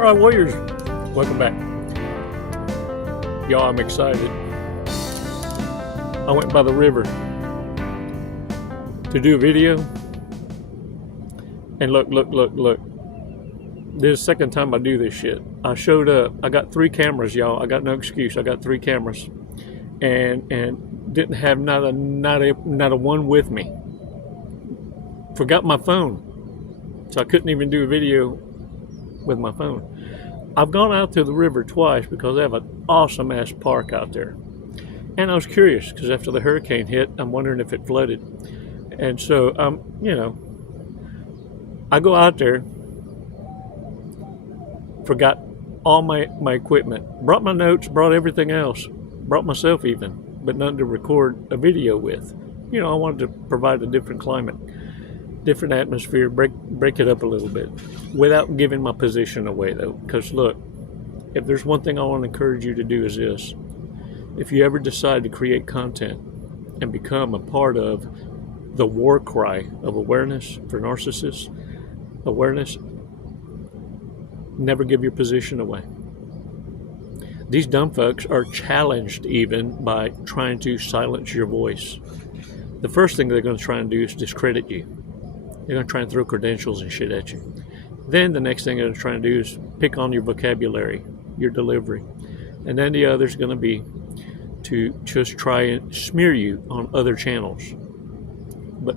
Alright, Warriors, welcome back. Y'all, I'm excited. I went by the river to do a video. And look. This is the second time I do this shit. I showed up. I got 3 cameras, y'all. I got no excuse. I got 3 cameras. And didn't have not a one with me. Forgot my phone. So I couldn't even do a video with my phone. I've gone out to the river twice because they have an awesome ass park out there. And I was curious because after the hurricane hit, I'm wondering if it flooded. And so, I go out there, forgot all my equipment, brought my notes, brought everything else, brought myself even, but none to record a video with. I wanted to provide a different climate, different atmosphere, break it up a little bit without giving my position away though. Because look, if there's one thing I want to encourage you to do is this: if you ever decide to create content and become a part of the war cry of awareness for narcissists, awareness, never give your position away. These dumb fucks are challenged even by trying to silence your voice. The first thing they're going to try and do is discredit you. They're going to try and throw credentials and shit at you. Then the next thing they're trying to do is pick on your vocabulary, your delivery. And then the other's going to be to just try and smear you on other channels. But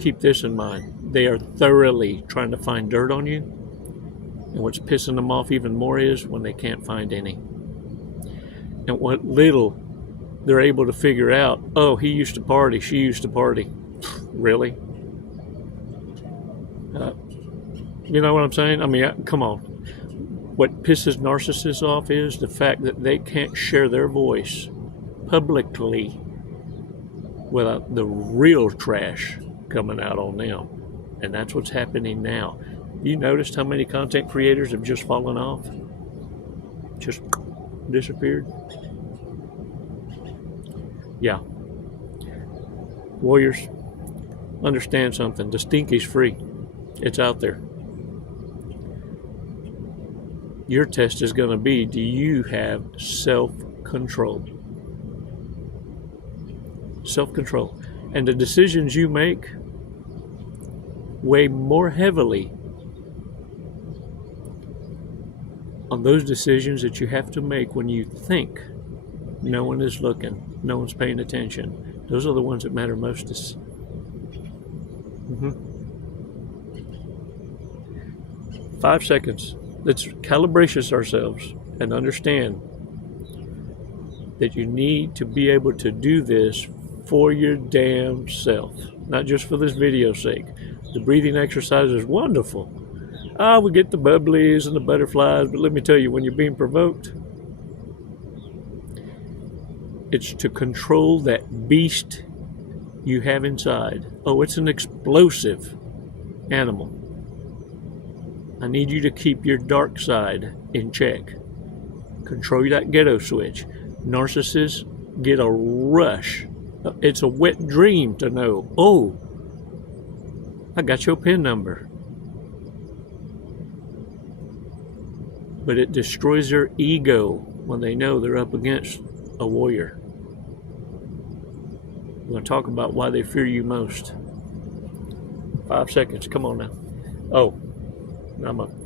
keep this in mind. They are thoroughly trying to find dirt on you. And what's pissing them off even more is when they can't find any. And what little they're able to figure out, oh, he used to party, she used to party. Really? You know what I'm saying? I mean, come on. What pisses narcissists off is the fact that they can't share their voice publicly without the real trash coming out on them. And that's what's happening now. You noticed how many content creators have just fallen off? Just disappeared? Yeah. Warriors, understand something. The stink is free. It's out there. Your test is going to be, do you have self-control? Self-control. And the decisions you make weigh more heavily on those decisions that you have to make when you think no one is looking, no one's paying attention. Those are the ones that matter most. 5 seconds. Let's calibrate ourselves and understand that you need to be able to do this for your damn self, not just for this video's sake. The breathing exercise is wonderful. We get the bubblies and the butterflies, but let me tell you, when you're being provoked, it's to control that beast you have inside. Oh, it's an explosive animal. I need you to keep your dark side in check. Control that ghetto switch. Narcissists get a rush. It's a wet dream to know, oh, I got your PIN number. But it destroys their ego when they know they're up against a warrior. We're going to talk about why they fear you most. 5 seconds. Come on now. Oh, now I'm going to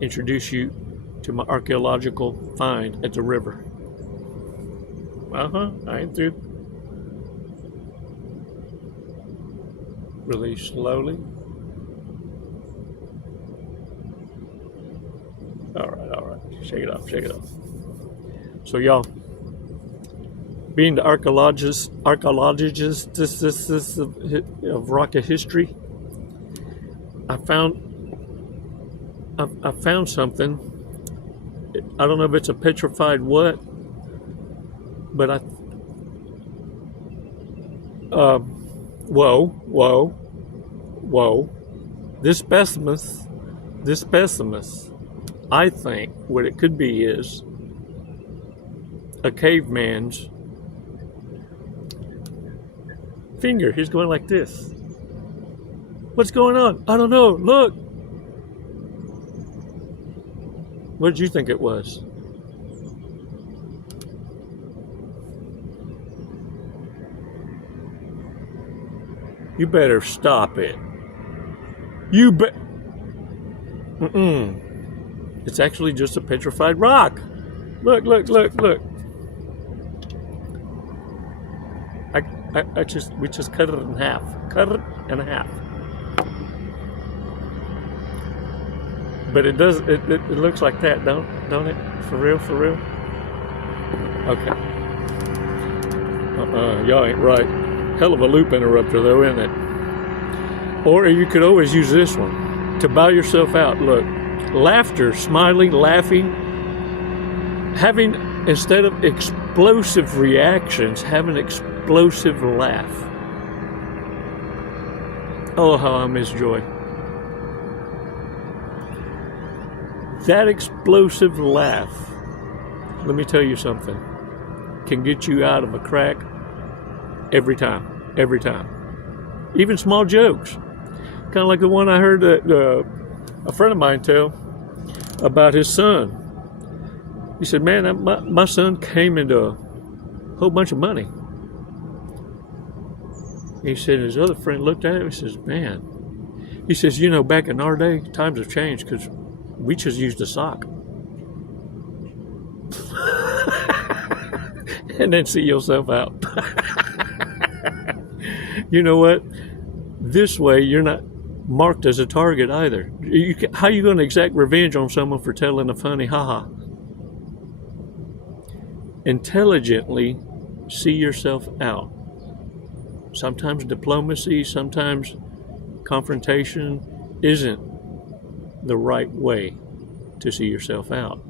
introduce you to my archaeological find at the river. I ain't through. Release slowly. All right. Shake it off. So y'all, being the archaeologist of rocket history, I found something. I don't know if it's a petrified what, but whoa. This specimen, I think what it could be is a caveman's finger. He's going like this. What's going on? I don't know. Look. What did you think it was? You better stop it. You bet. It's actually just a petrified rock. Look, look, look, look. We just cut it in half. Cut it in half. But it does. It looks like that, don't it? For real, for real. Okay. Y'all ain't right. Hell of a loop interrupter, though, isn't it? Or you could always use this one to bow yourself out. Look, laughter, smiling, laughing, having, instead of explosive reactions, have an explosive laugh. Oh, how I miss joy. That explosive laugh, let me tell you something, can get you out of a crack every time, every time. Even small jokes. Kind of like the one I heard a friend of mine tell about his son. He said, man, my son came into a whole bunch of money. He said, his other friend looked at him and says, man. He says, you know, back in our day, times have changed because we just used a sock. And then see yourself out. You know what? This way, you're not marked as a target either. How are you going to exact revenge on someone for telling a funny haha? Intelligently see yourself out. Sometimes diplomacy, sometimes confrontation isn't the right way to see yourself out.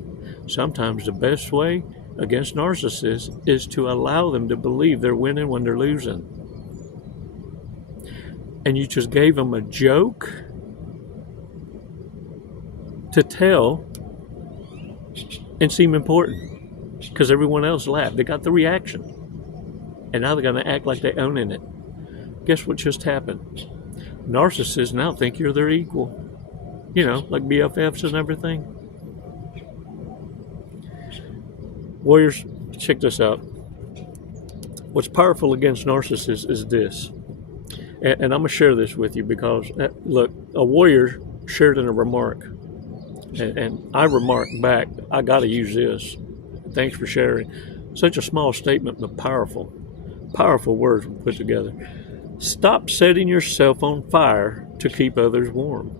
Sometimes the best way against narcissists is to allow them to believe they're winning when they're losing. And you just gave them a joke to tell and seem important because everyone else laughed. They got the reaction. And now they're going to act like they own in it. Guess what just happened? Narcissists now think you're their equal. You know, like BFFs and everything. Warriors, check this out. What's powerful against narcissists is this. And I'm going to share this with you because, look, a warrior shared in a remark. And I remarked back, I got to use this. Thanks for sharing. Such a small statement, but powerful. Powerful words put together. Stop setting yourself on fire to keep others warm.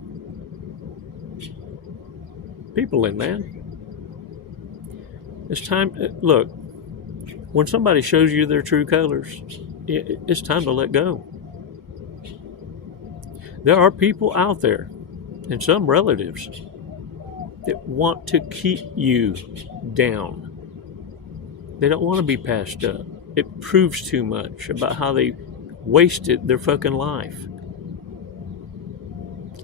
People in, man. It's time, look, when somebody shows you their true colors, it's time to let go. There are people out there, and some relatives, that want to keep you down. They don't want to be passed up. It proves too much about how they wasted their fucking life.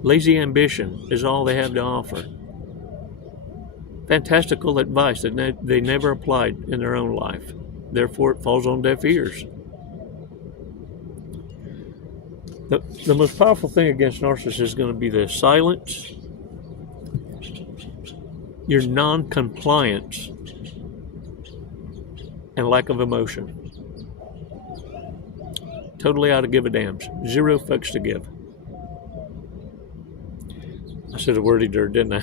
Lazy ambition is all they have to offer. Fantastical advice that they never applied in their own life. Therefore, it falls on deaf ears. The most powerful thing against narcissists is going to be the silence, your non-compliance, and lack of emotion. Totally out of give a dams. Zero fucks to give. I said a wordy dirt, didn't I?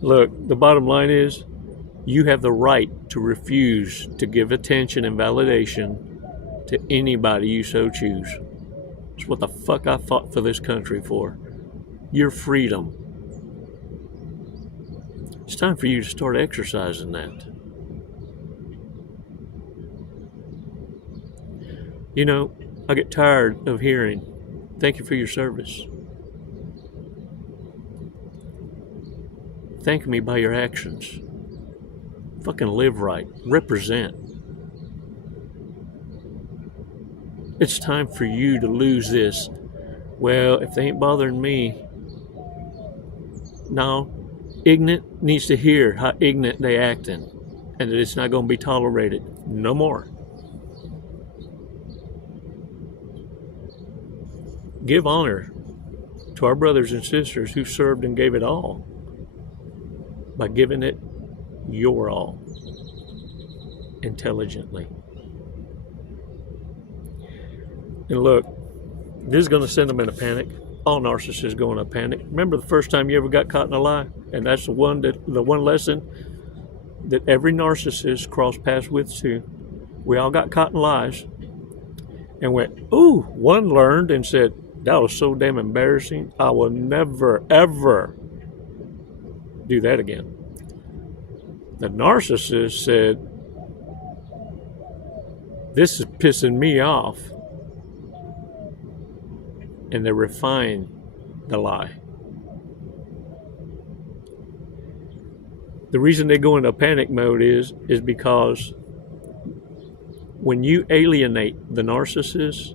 Look, the bottom line is, you have the right to refuse to give attention and validation to anybody you so choose. It's what the fuck I fought for this country for. Your freedom. It's time for you to start exercising that. You know, I get tired of hearing, thank you for your service. Thank me by your actions. Fucking live right. Represent. It's time for you to lose this. Well, if they ain't bothering me. No. Ignorant needs to hear how ignorant they acting. And that it's not going to be tolerated. No more. Give honor to our brothers and sisters who served and gave it all by giving it your all, intelligently. And look, this is going to send them in a panic. All narcissists go in a panic. Remember the first time you ever got caught in a lie? And that's the one lesson that every narcissist crossed paths with too. We all got caught in lies and went, ooh, one learned and said, that was so damn embarrassing. I will never, ever do that again. The narcissist said, this is pissing me off. And they refine the lie. The reason they go into panic mode is because when you alienate the narcissist,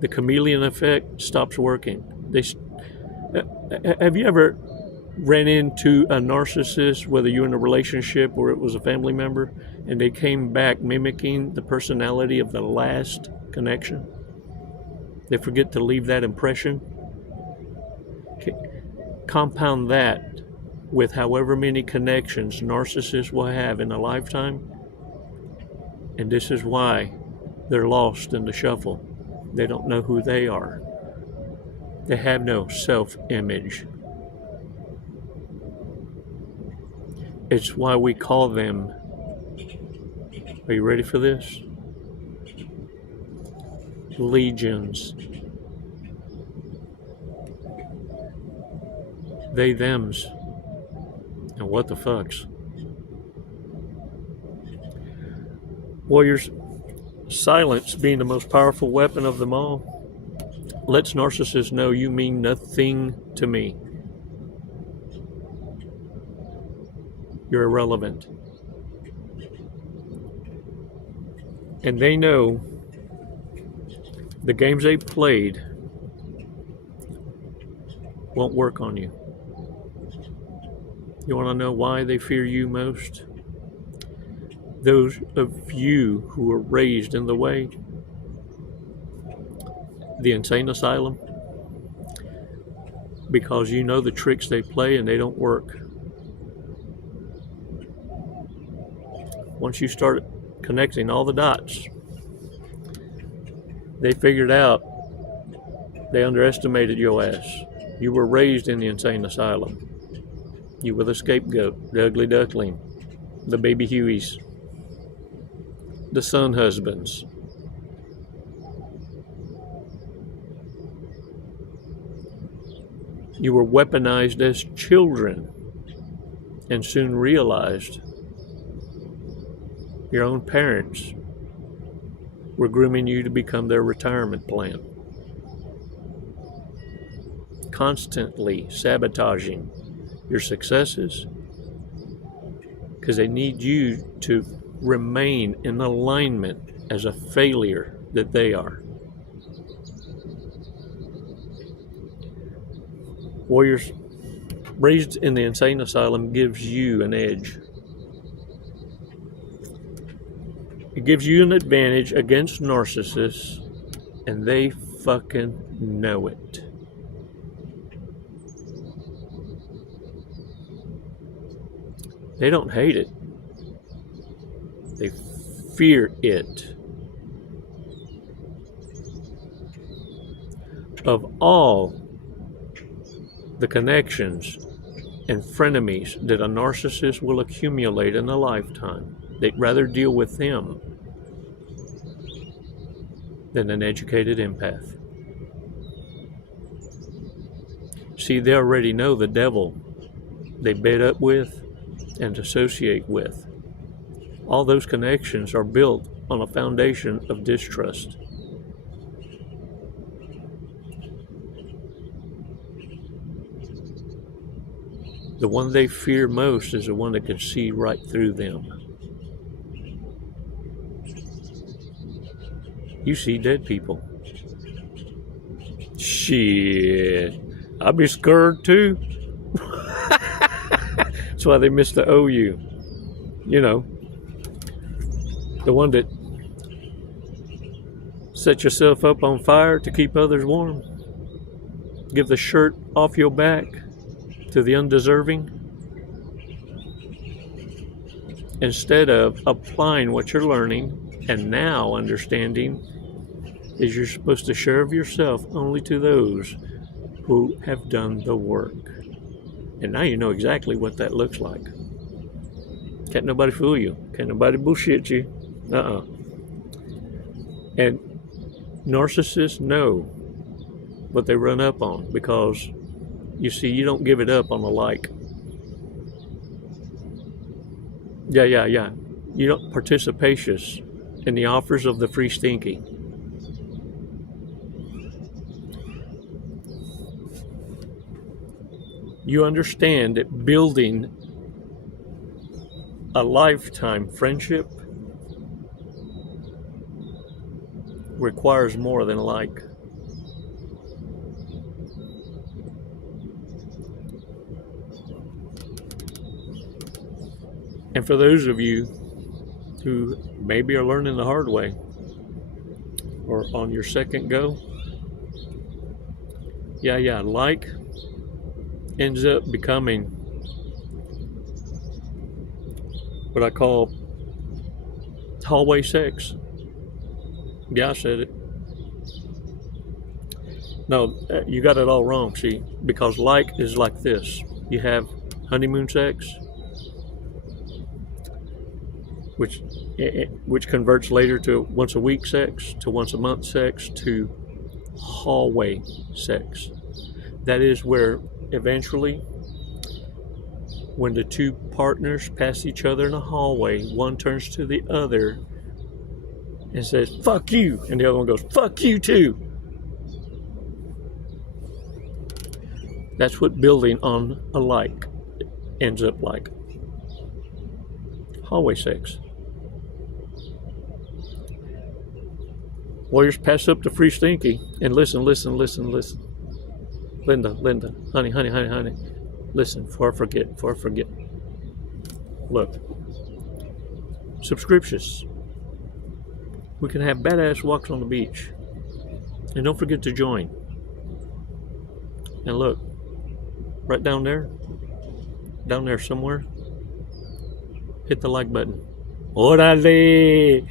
the chameleon effect stops working. Have you ever ran into a narcissist, whether you're in a relationship or it was a family member, and they came back mimicking the personality of the last connection? They forget to leave that impression. Okay. Compound that with however many connections narcissists will have in a lifetime, and this is why they're lost in the shuffle. They don't know who they are. They have no self-image. It's why we call them, are you ready for this? Legions. They, thems, and what the fucks. Warriors, silence being the most powerful weapon of them all, lets narcissists know you mean nothing to me. You're irrelevant. And they know the games they played won't work on you. You want to know why they fear you most? Those of you who were raised in the way, the insane asylum, because you know the tricks they play and they don't work. Once you start connecting all the dots, they figured out they underestimated your ass. You were raised in the insane asylum. You were the scapegoat, the ugly duckling, the baby Hueys, the son husbands. You were weaponized as children and soon realized your own parents were grooming you to become their retirement plan. Constantly sabotaging your successes because they need you to remain in alignment as a failure that they are. Warriors, raised in the insane asylum gives you an edge. It gives you an advantage against narcissists, and they fucking know it. They don't hate it. They fear it. Of all the connections and frenemies that a narcissist will accumulate in a lifetime, they'd rather deal with them than an educated empath. See, they already know the devil they bed up with and associate with. All those connections are built on a foundation of distrust. The one they fear most is the one that can see right through them. You see dead people. Shit. I'd be scared too. That's why they miss the OU. You know, the one that set yourself up on fire to keep others warm. Give the shirt off your back to the undeserving. instead of applying what you're learning and now understanding is you're supposed to share of yourself only to those who have done the work. And now you know exactly what that looks like. Can't nobody fool you. Can't nobody bullshit you. And narcissists know what they run up on, because you see, you don't give it up on a like. Yeah. You don't participatious in the offers of the free stinky. You understand that building a lifetime friendship requires more than a like. And for those of you who maybe are learning the hard way or on your second go, like ends up becoming what I call hallway sex. Yeah, I said it. No, you got it all wrong, see, because like is like this. You have honeymoon sex, which converts later to once a week sex, to once a month sex, to hallway sex. That is where eventually, when the two partners pass each other in a hallway, one turns to the other and says, "Fuck you," and the other one goes, "Fuck you too." That's what building on a like ends up like. Hallway sex. Warriors, pass up the free stinky and listen. Linda, honey. Listen, before I forget. Look, subscriptions. We can have badass walks on the beach. And don't forget to join. And look, right down there somewhere, hit the like button. Orale!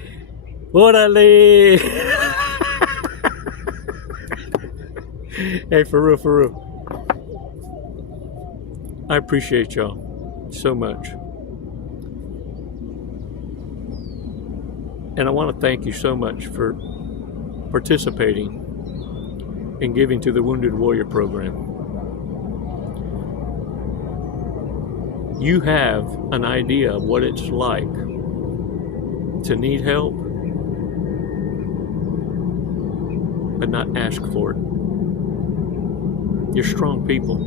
Hey, for real. I appreciate y'all so much. And I want to thank you so much for participating and giving to the Wounded Warrior program. You have an idea of what it's like to need help, but not ask for it. You're strong people.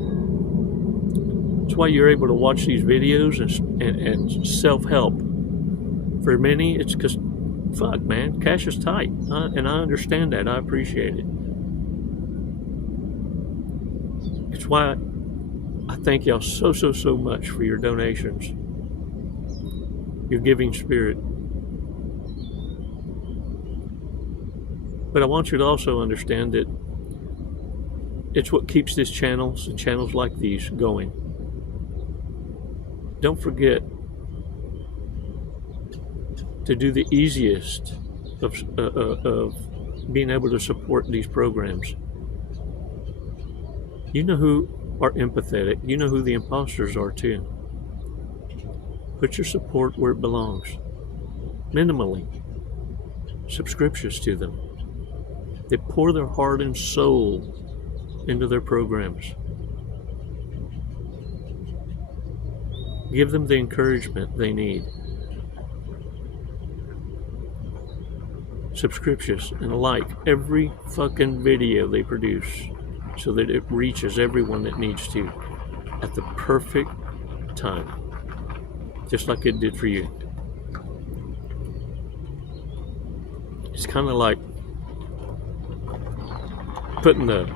That's why you're able to watch these videos and self-help. For many, it's because, fuck, man, cash is tight. And I understand that. I appreciate it. It's why I thank y'all so much for your donations, your giving spirit. But I want you to also understand that it's what keeps this channels and channels like these going. Don't forget to do the easiest of being able to support these programs. You know who are empathetic. You know who the imposters are too. Put your support where it belongs. Minimally. Subscriptions to them. They pour their heart and soul into their programs. Give them the encouragement they need. Subscriptions and like every fucking video they produce so that it reaches everyone that needs to at the perfect time. Just like it did for you. It's kind of like putting the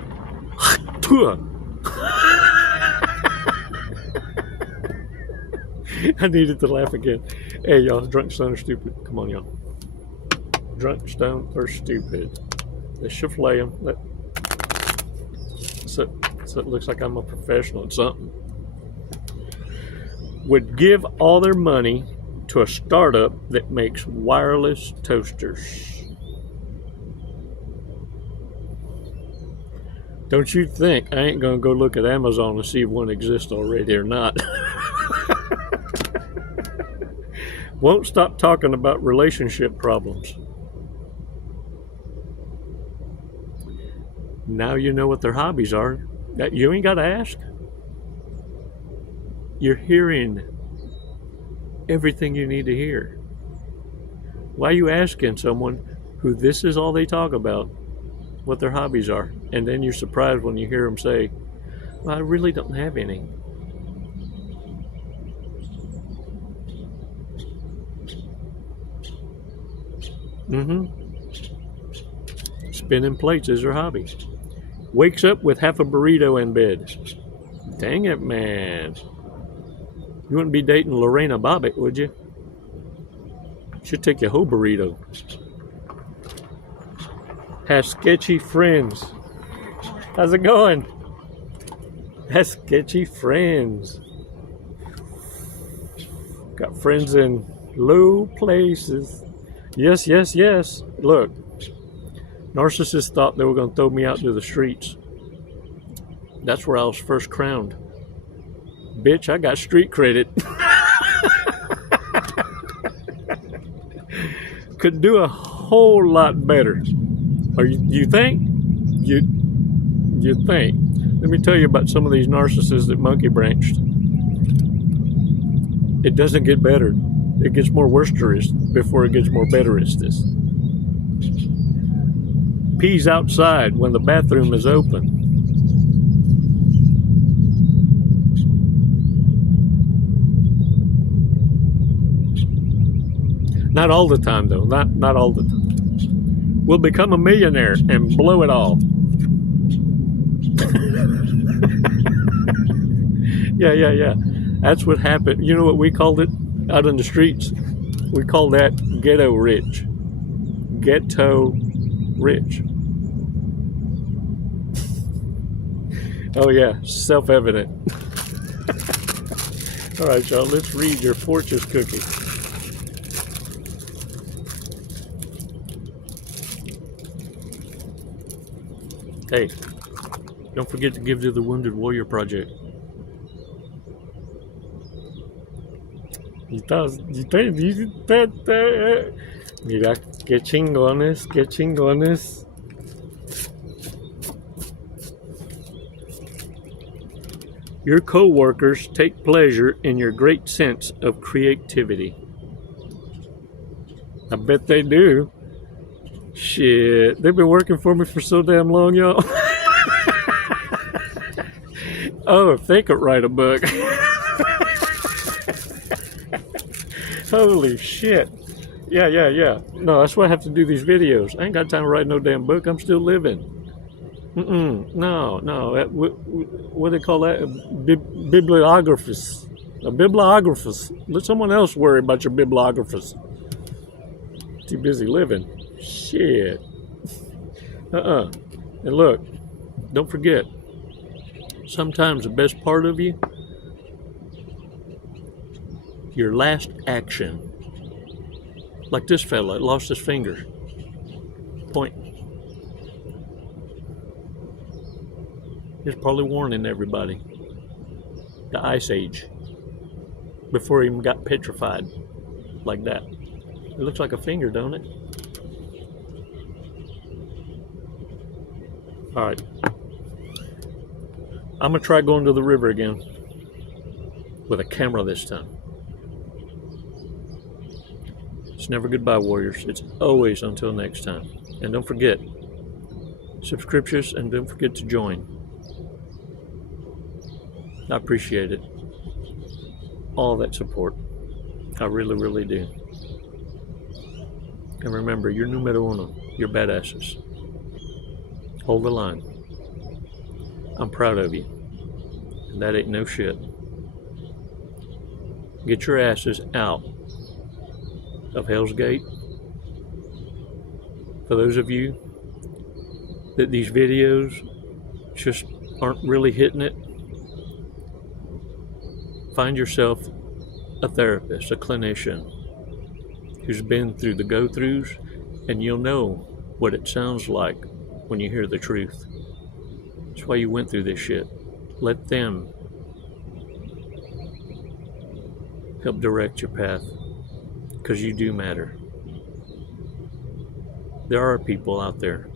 I needed to laugh again. Hey y'all, drunk, stone, or stupid. Come on y'all. Drunk, stone, or stupid. Let's shuffle them. So it looks like I'm a professional at something. Would give all their money to to a startup that makes wireless toasters. Don't you think I ain't gonna go look at Amazon and see if one exists already or not. Won't stop talking about relationship problems. Now you know what their hobbies are. You ain't gotta ask. You're hearing everything you need to hear. Why are you asking someone who this is all they talk about what their hobbies are? And then you're surprised when you hear them say, well, I really don't have any. Spinning plates is her hobby. Wakes up with half a burrito in bed. Dang it, man. You wouldn't be dating Lorena Bobbitt, would you? She'd take your whole burrito. Has sketchy friends. How's it going? Has sketchy friends. Got friends in low places. Yes, yes, yes. Look, narcissists thought they were going to throw me out to the streets. That's where I was first crowned. Bitch, I got street credit. Could do a whole lot better. Or you think? You think. Let me tell you about some of these narcissists that monkey branched. It doesn't get better. It gets more worsterous before it gets more betterist. Pees outside when the bathroom is open. Not all the time, though. Not all the time. We'll become a millionaire and blow it all. Yeah. That's what happened. You know what we called it out in the streets? We call that ghetto rich. Ghetto rich. Oh yeah, self-evident. All right, y'all, let's read your fortune cookie. Hey, don't forget to give to the Wounded Warrior Project. Mira, qué chingones, qué chingones. Your co-workers take pleasure in your great sense of creativity. I bet they do. Shit, they've been working for me for so damn long, y'all. Oh, if they could write a book. Holy shit. Yeah. No, that's why I have to do these videos. I ain't got time to write no damn book. I'm still living. No. What do they call that? Bibliographers. A bibliographers. Let someone else worry about your bibliographers. Too busy living. Shit. And look, don't forget, sometimes the best part of you, your last action. Like this fella, lost his finger. Point. He's probably warning everybody. The Ice Age. Before he even got petrified. Like that. It looks like a finger, don't it? Alright. I'm going to try going to the river again. With a camera this time. It's never goodbye, warriors. It's always until next time. And don't forget, subscriptions, and don't forget to join. I appreciate it. All that support. I really, really do. And remember, you're numero uno. You're badasses. Hold the line. I'm proud of you. And that ain't no shit. Get your asses out of Hell's Gate. For those of you that these videos just aren't really hitting it, find yourself a therapist, a clinician, who's been through the go-throughs, and you'll know what it sounds like when you hear the truth. That's why you went through this shit. Let them help direct your path, because you do matter. There are people out there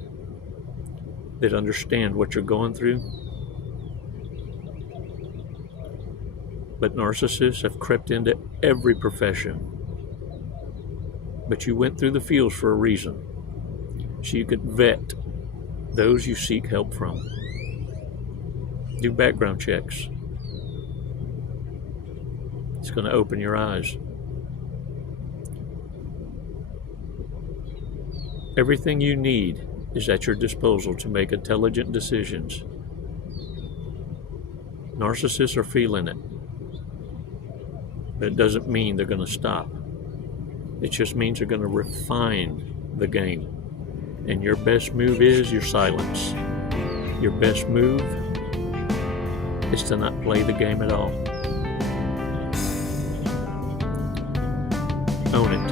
that understand what you're going through, but narcissists have crept into every profession. But you went through the fields for a reason, so you could vet those you seek help from. Do background checks. It's going to open your eyes. Everything you need is at your disposal to make intelligent decisions. Narcissists are feeling it, but it doesn't mean they're going to stop. It just means they're going to refine the game. And your best move is your silence. Your best move is to not play the game at all. Own it.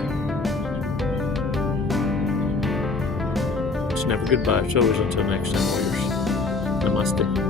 It's never goodbye. It's always until next time, warriors. Namaste.